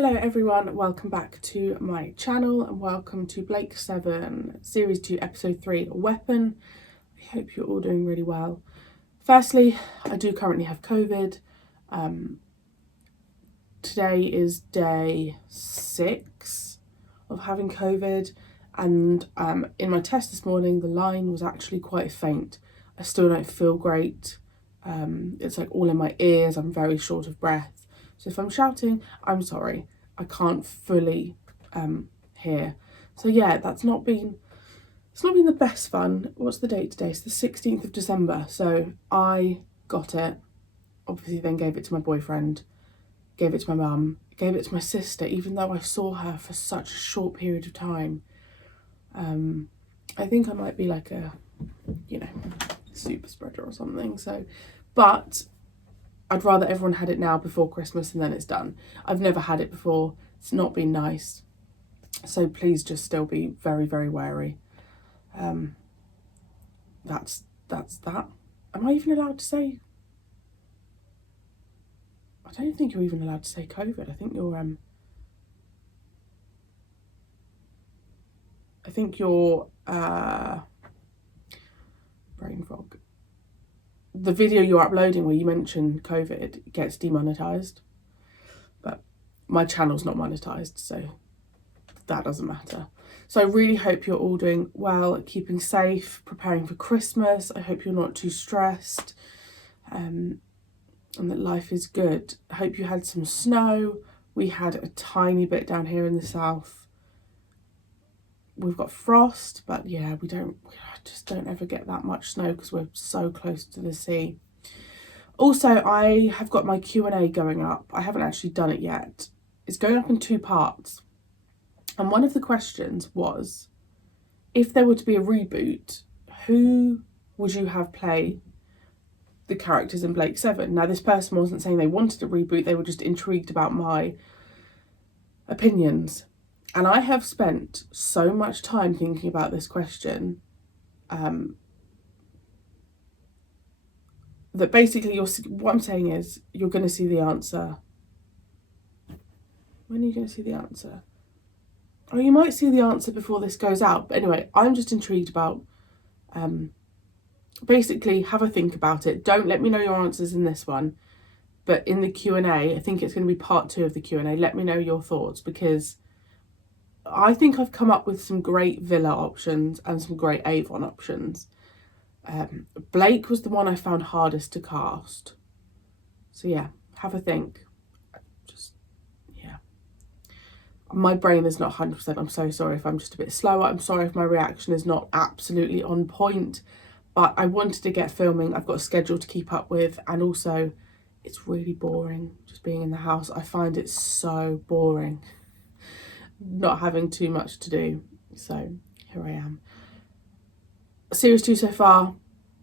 Hello everyone, welcome back to my channel and welcome to Blake 7 Series 2 Episode 3 Weapon. I hope you're all doing really well. Firstly, I do currently have COVID. Today is day 6 of having COVID, and in my test this morning the line was actually quite faint. I still don't feel great. It's like all in my ears, I'm very short of breath. So if I'm shouting, I'm sorry. I can't fully hear. So yeah, it's not been the best fun. What's the date today? It's the 16th of December. So I got it, obviously then gave it to my boyfriend, gave it to my mum, gave it to my sister, even though I saw her for such a short period of time. I think I might be like a, super spreader or something. So, but I'd rather everyone had it now before Christmas and then it's done. I've never had it before. It's not been nice. So please just still be very, very wary. That's that. Am I even allowed to say? I don't think you're even allowed to say COVID. I think you're brain fog. The video you're uploading where you mention COVID gets demonetized, but my channel's not monetized, so that doesn't matter. So I really hope you're all doing well, keeping safe, preparing for Christmas. I hope you're not too stressed, and that life is good. I hope you had some snow. We had a tiny bit down here in the south. We've got frost, but yeah, we just don't ever get that much snow because we're so close to the sea. Also, I have got my Q&A going up. I haven't actually done it yet. It's going up in 2 parts. And one of the questions was, if there were to be a reboot, who would you have play the characters in Blake 7? Now, this person wasn't saying they wanted a reboot. They were just intrigued about my opinions. And I have spent so much time thinking about this question that basically what I'm saying is you're going to see the answer. When are you going to see the answer? Oh, you might see the answer before this goes out. But anyway, I'm just intrigued about, basically have a think about it. Don't let me know your answers in this one. But in the Q&A, I think it's going to be part 2 of the Q&A. Let me know your thoughts, because I think I've come up with some great Villa options and some great Avon options. Blake was the one I found hardest to cast. So yeah, have a think. My brain is not 100%. I'm so sorry if I'm just a bit slower. I'm sorry if my reaction is not absolutely on point. But I wanted to get filming. I've got a schedule to keep up with. And also, it's really boring just being in the house. I find it so boring not having too much to do. So here I am. Series 2 so far,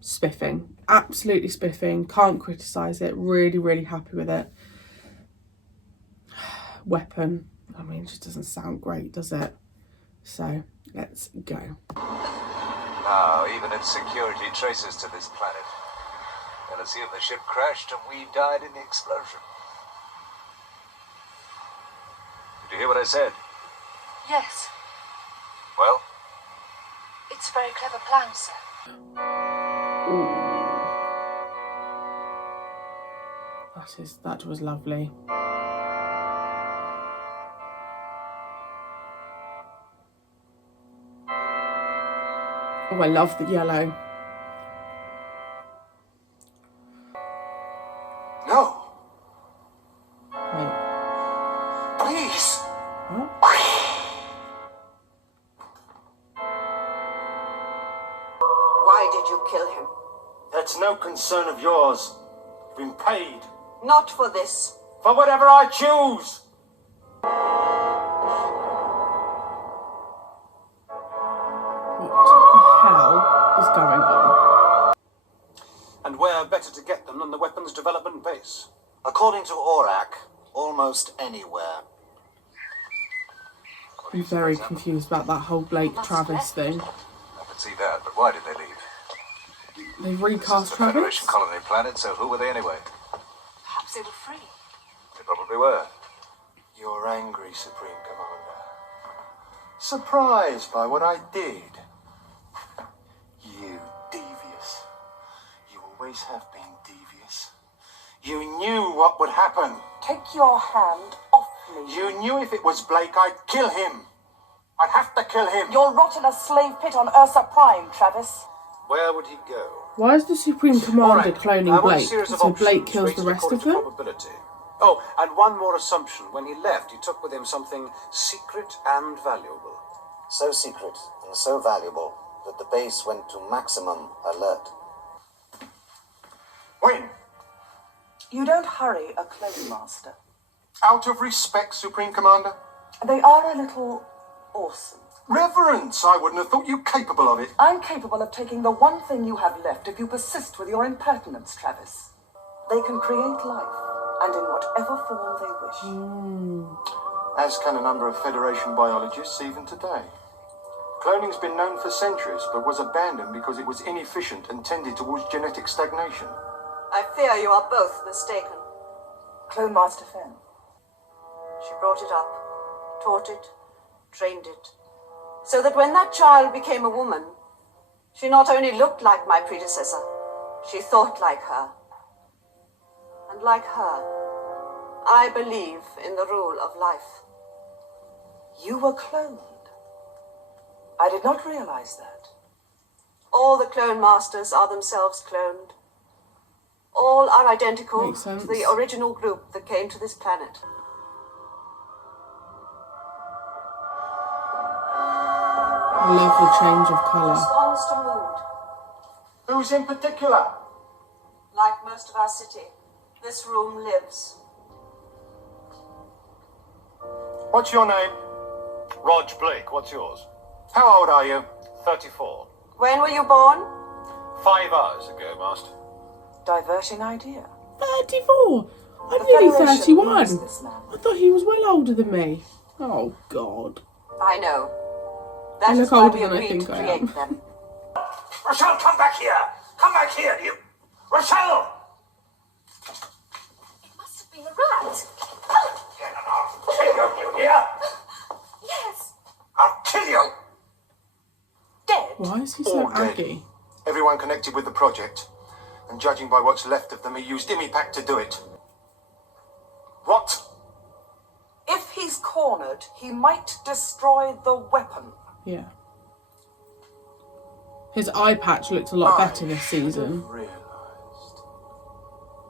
spiffing. Absolutely spiffing. Can't criticise it. Really, really happy with it. Weapon. I mean, it just doesn't sound great, does it? So, let's go. Now, even if security traces to this planet, they'll assume the ship crashed and we died in the explosion. Did you hear what I said? Yes. Well? It's a very clever plan, sir. Ooh. That was lovely. Oh, I love the yellow. No. Wait. Please. What? Why did you kill him? That's no concern of yours. You've been paid. Not for this. For whatever I choose. Is going on. And where better to get them than the weapons development base? According to Aurak, almost anywhere. I'm very confused about that whole Blake Travis thing. I can see that, but why did they leave? They've recast the Travis? Federation colony planet, so who were they anyway? Perhaps they were free. They probably were. You're angry, Supreme Commander. Surprised by what I did. You devious. You always have been devious. You knew what would happen. Take your hand off me. You knew if it was Blake, I'd kill him. I'd have to kill him. You'll rot in a slave pit on Ursa Prime, Travis. Where would he go? Why is the Supreme Commander All right, cloning I want a Blake? series of So Blake options kills the rated rest of according to them? probability. Oh, and one more assumption. When he left, he took with him something secret and valuable. So secret and so valuable that the base went to maximum alert. When? You don't hurry a clone master. Out of respect, Supreme Commander? They are a little awesome. Reverence! I wouldn't have thought you capable of it. I'm capable of taking the one thing you have left if you persist with your impertinence, Travis. They can create life, and in whatever form they wish. As can a number of Federation biologists even today. Cloning's been known for centuries, but was abandoned because it was inefficient and tended towards genetic stagnation. I fear you are both mistaken. Clone Master Fenn. She brought it up, taught it, trained it, so that when that child became a woman, she not only looked like my predecessor, she thought like her. And like her, I believe in the rule of life. You were cloned. I did not realize that. All the clone masters are themselves cloned. All are identical Makes sense. to the original group that came to this planet. I love the change of colour. Responds to mood. Who's in particular? Like most of our city, this room lives. What's your name? Rog Blake, what's yours? How old are you? 34. When were you born? 5 hours ago, Master. Diverting idea. 34! I'm The nearly Federation 31. needs this man. I thought he was well older than me. Oh, God. I know. I That look is why older we than I agreed think to I create am. them. Rochelle, come back here! Come back here, you! Rochelle! It must have been a rat. I'll kill you, you hear? Yes. I'll kill you! Dead? Why is he so All dead. aggy? Everyone connected with the project. And judging by what's left of them, he used Imipac to do it. What? If he's cornered, he might destroy the weapon. Yeah. His eye patch looks a lot better this should have season. realized.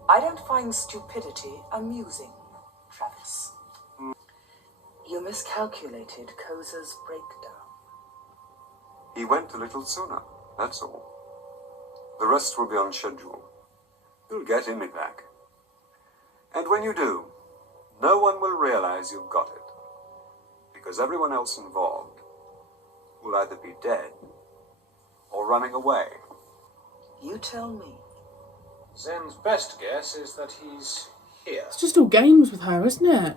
I don't find stupidity amusing, Travis. You miscalculated Koza's breakdown. He went a little sooner, that's all. The rest will be on schedule. You'll get Imi back. And when you do, no one will realize you've got it. Because everyone else involved will either be dead or running away. You tell me. Zen's best guess is that he's here. It's just all games with her, isn't it?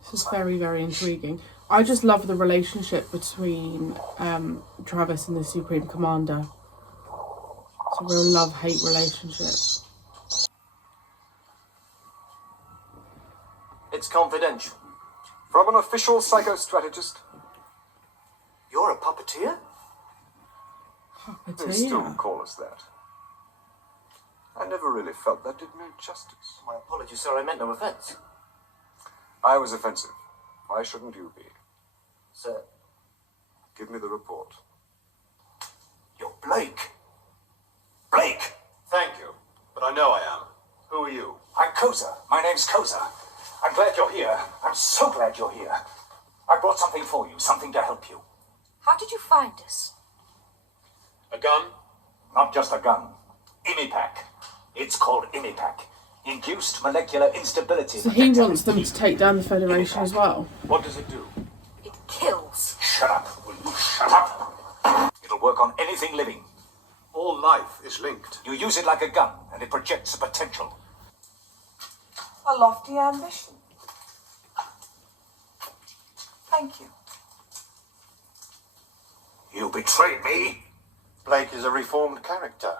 This is very, very intriguing. I just love the relationship between Travis and the Supreme Commander. It's a real love-hate relationship. It's confidential. From an official psychostrategist, You're a puppeteer? they still Puppeteer. call us that. I never really felt that did me justice. My apologies, sir. I meant no offense. I was offensive. Why shouldn't you be? Sir, Give me the report. you're Blake. Blake! Thank you, but I know I am. Who are you? I'm Koza. My name's Koza. I'm glad you're here. I'm so glad you're here. I brought something for you, something to help you. How did you find us? A gun? Not just a gun. Imipac. It's called Imipac. Induced molecular instability. So he wants them to take down the Federation as well. What does it do? It kills. Shut up. Will you shut up? It'll work on anything living. All life is linked. You use it like a gun, and it projects a potential. A lofty ambition. Thank you. You betrayed me. Blake is a reformed character.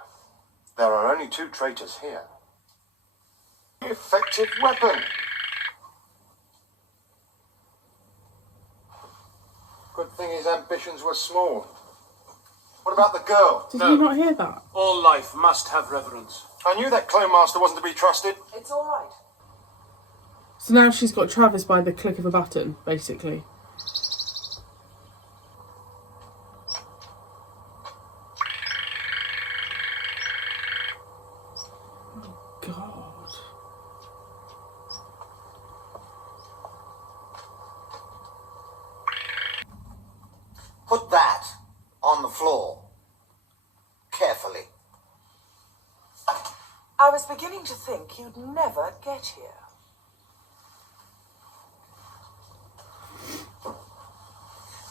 There are only 2 traitors here. effective weapon. Good thing his ambitions were small. What about the girl? Did No. you not hear that? All life must have reverence. I knew that Clone Master wasn't to be trusted. It's all right. So now she's got Travis by the click of a button, basically. Oh, God. Put that on the floor. Carefully. I was beginning to think you'd never get here.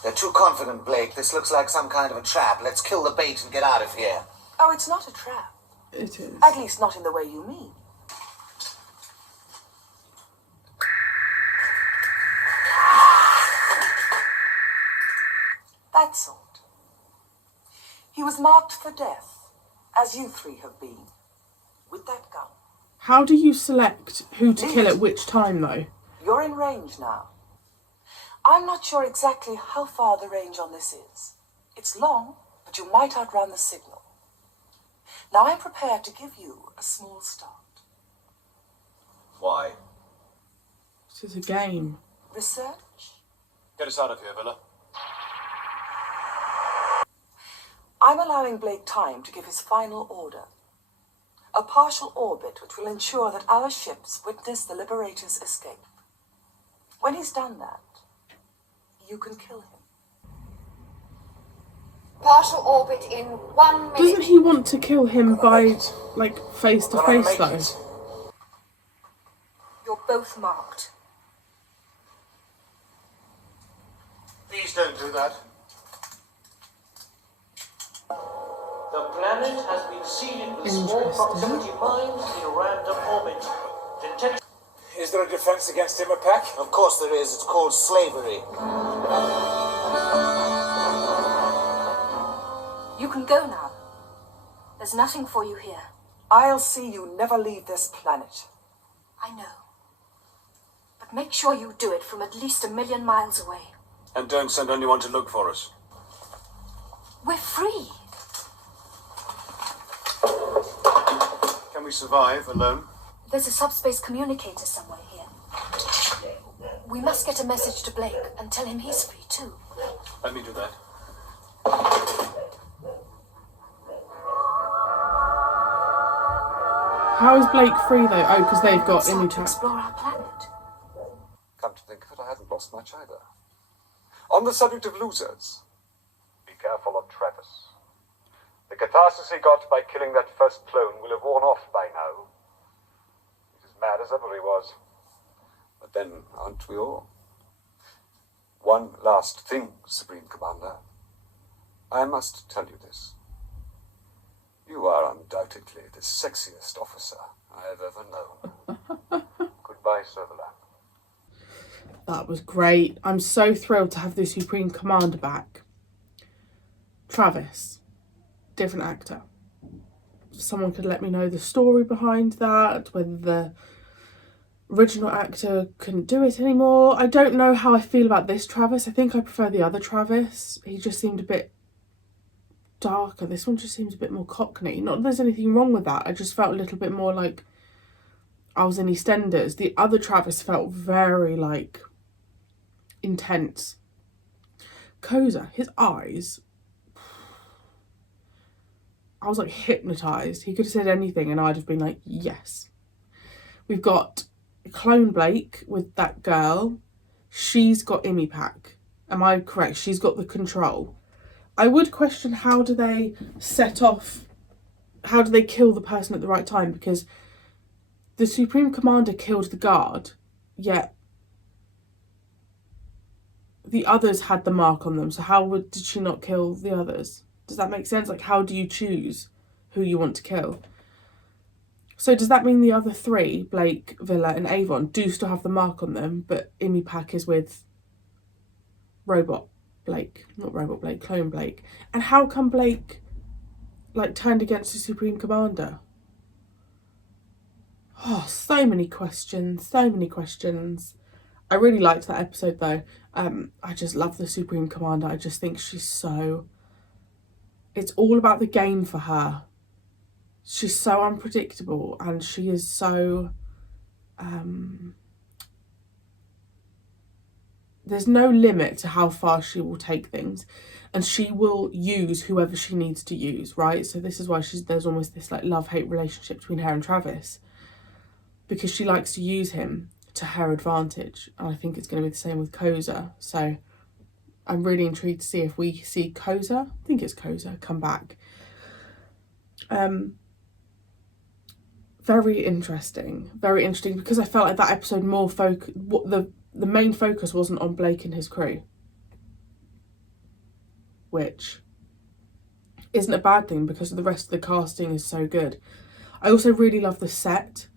They're too confident, Blake. This looks like some kind of a trap. Let's kill the bait and get out of here. Oh, it's not a trap. It is. At least not in the way you mean. That sort. He was marked for death, as you three have been, with that gun. How do you select who to kill at which time, though? You're in range now. I'm not sure exactly how far the range on this is. It's long, but you might outrun the signal. Now I'm prepared to give you a small start. Why? This is a game. Research? Get us out of here, Villa. I'm allowing Blake time to give his final order. A partial orbit which will ensure that our ships witness the Liberator's escape. When he's done that, you can kill him. Partial orbit in 1 minute. Doesn't he want to kill him by, like, face to face, though? You're both marked. Please don't do that. The planet has been seeded with small proximity mines in random orbit. Detection. Is there a defense against him, Pack? Of course there is. It's called slavery. You can go now. There's nothing for you here. I'll see you never leave this planet. I know. But make sure you do it from at least 1 million miles away. And don't send anyone to look for us. We're free. Can we survive alone? There's a subspace communicator somewhere here. We must get a message to Blake and tell him he's free too. Let me do that. How is Blake free, though? Oh, because they've got Start to Imitac. explore our planet. Come to think of it, I hadn't lost much either. On the subject of losers, Be careful of Travis. The catharsis he got by killing that first clone will have worn off by now. He's as mad as ever he was. but then aren't we all? One last thing, Supreme Commander. I must tell you this. You are undoubtedly the sexiest officer I have ever known. Goodbye, Sutherland. That was great. I'm so thrilled to have the Supreme Commander back. Travis, different actor. If someone could let me know the story behind that, whether the original actor couldn't do it anymore. I don't know how I feel about this Travis. I think I prefer the other Travis. He just seemed a bit darker. This one just seems a bit more Cockney. Not that there's anything wrong with that. I just felt a little bit more like I was in EastEnders. The other Travis felt very, like, intense. Koza, his eyes, I was like hypnotised. He could have said anything and I'd have been like, yes. We've got Clone Blake with that girl. She's got Imitac. Am I correct? She's got the control. I would question, how do they set off, how do they kill the person at the right time? Because the Supreme Commander killed the guard, yet the others had the mark on them. So did she not kill the others? Does that make sense? Like, how do you choose who you want to kill? So does that mean the other three, Blake, Villa and Avon, do still have the mark on them, but Imitac is with Clone Blake? And how come Blake, like, turned against the Supreme Commander? Oh, so many questions, so many questions. I really liked that episode though. I just love the Supreme Commander. I just think she's so... It's all about the game for her. She's so unpredictable and she is so... there's no limit to how far she will take things, and she will use whoever she needs to use, right? So this is why there's almost this like love-hate relationship between her and Travis, because she likes to use him to her advantage. And I think it's going to be the same with Koza. So I'm really intrigued to see if we see Koza, I think it's Koza, come back. Very interesting because I felt like that episode more the main focus wasn't on Blake and his crew, which isn't a bad thing because the rest of the casting is so good. I also really love the set.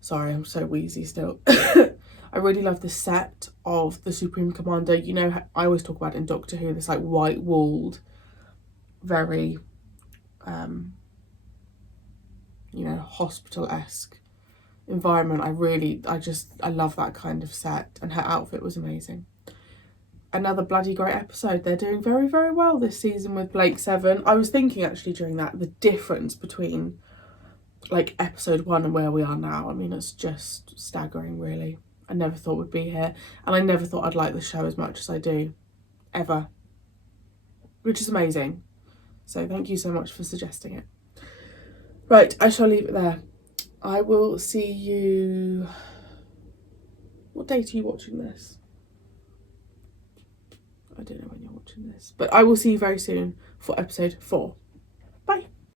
Sorry, I'm so wheezy still. I really love the set of the Supreme Commander. You know, I always talk about it in Doctor Who, this like white walled, very, you know, hospital-esque environment. I love that kind of set, and her outfit was amazing. Another bloody great episode. They're doing very, very well this season with Blake 7. I was thinking actually during that, the difference between like episode 1 and where we are now. I mean, it's just staggering really. I never thought we'd be here, and I never thought I'd like the show as much as I do, ever, which is amazing. So thank you so much for suggesting it. Right, I shall leave it there. I will see you... What date are you watching this? I don't know when you're watching this, but I will see you very soon for episode 4.